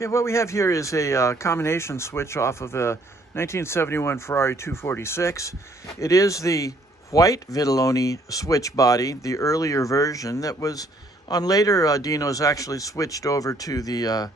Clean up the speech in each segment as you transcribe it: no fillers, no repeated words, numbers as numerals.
Okay, what we have here is a combination switch off of a 1971 Ferrari 246. It is the white Vitaloni switch body, the earlier version that was on later Dinos actually switched over to the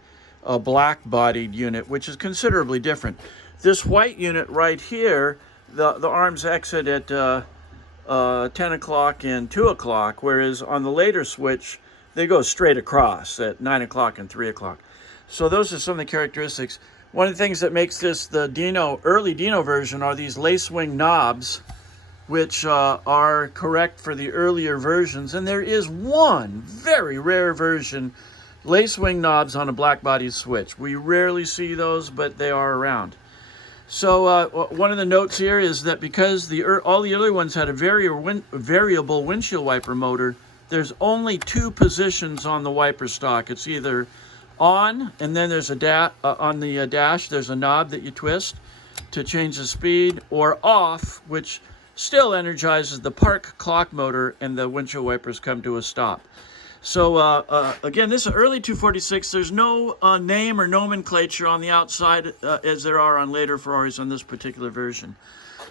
black bodied unit, which is considerably different. This white unit right here, the arms exit at 10 o'clock and 2 o'clock, whereas on the later switch, they go straight across at 9 o'clock and 3 o'clock. So those are some of the characteristics. One of the things that makes this the early Dino version are these lace wing knobs, which are correct for the earlier versions. And there is one very rare version, lace wing knobs on a black body switch. We rarely see those, but they are around. So one of the notes here is that because all the other ones had a variable windshield wiper motor, there's only two positions on the wiper stock. It's either on, and then there's on the dash, there's a knob that you twist to change the speed, or off, which still energizes the park clock motor, and the windshield wipers come to a stop. So again, this is early 246. There's no name or nomenclature on the outside as there are on later Ferraris on this particular version.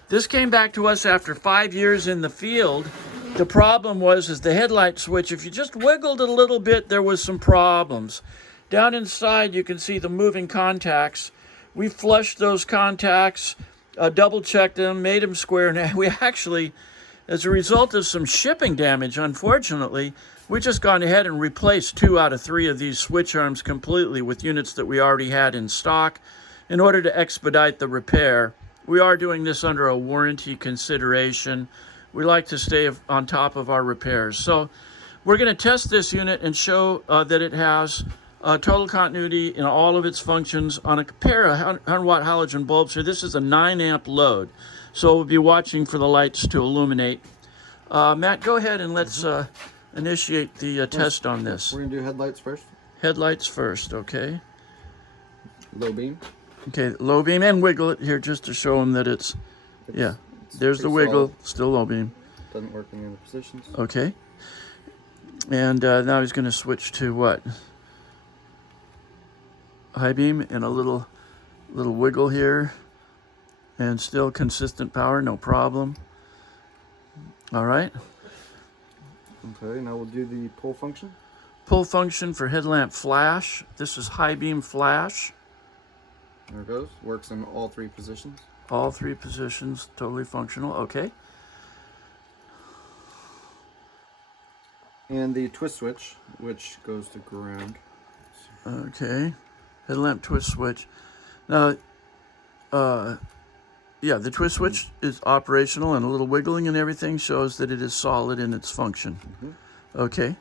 This came back to us after 5 years in the field. The problem was the headlight switch, if you just wiggled it a little bit, there was some problems. Down inside, you can see the moving contacts. We flushed those contacts, double-checked them, made them square. And we actually, as a result of some shipping damage, unfortunately, we just gone ahead and replaced 2 out of 3 of these switch arms completely with units that we already had in stock in order to expedite the repair. We are doing this under a warranty consideration. We like to stay on top of our repairs. So we're going to test this unit and show that it has total continuity in all of its functions on a pair of 100-watt halogen bulbs here. This is a 9-amp load, so we'll be watching for the lights to illuminate. Matt, go ahead and let's initiate the test on this. We're going to do headlights first. Headlights first, okay. Low beam. Okay, low beam, and wiggle it here just to show them that it's there's the wiggle, solid. Still low beam. Doesn't work in the other positions. Okay. And now he's going to switch to what? High beam and a little wiggle here, and still consistent power, no problem. All right. Okay, now we'll do the pull function. Pull function for headlamp flash. This is high beam flash. There it goes. Works in all 3 positions. All 3 positions, totally functional. Okay. And the twist switch, which goes to ground. Okay. Headlamp twist switch. Now, yeah, the twist switch is operational, and a little wiggling and everything shows that it is solid in its function. Okay.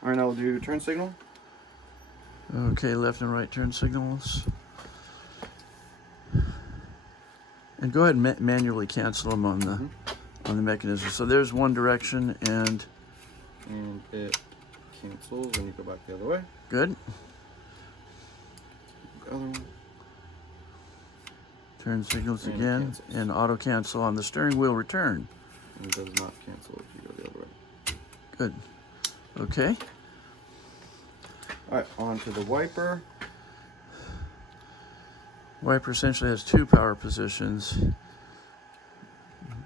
All right, now we'll do turn signal. Okay, left and right turn signals. And go ahead and manually cancel them on the mechanism. So there's one direction, and it cancels when you go back the other way. Good. The other one. Turn signals and again, and auto cancel on the steering wheel return. And it does not cancel if you go the other way. Good. Okay. All right, on to the wiper. Wiper essentially has 2 power positions,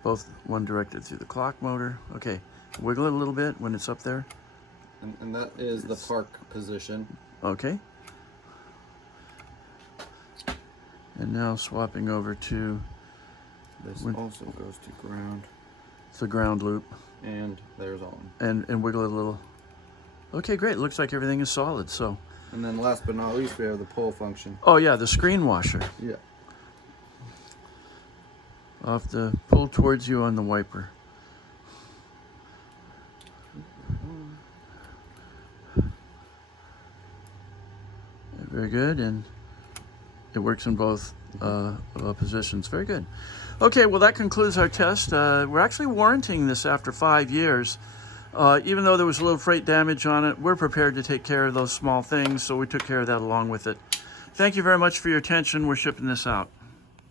both one directed through the clock motor. Okay, wiggle it a little bit when it's up there. And that is the park position. Okay. And now swapping over to... This also goes to ground. It's a ground loop. And there's on. And wiggle it a little. Okay, great. Looks like everything is solid, so... And then last but not least, we have the pull function. Oh yeah, the screen washer. Yeah. Off the pull towards you on the wiper. Very good, and it works in both positions. Very good. Okay, well that concludes our test. We're actually warranting this after 5 years. Even though there was a little freight damage on it, we're prepared to take care of those small things, so we took care of that along with it. Thank you very much for your attention. We're shipping this out.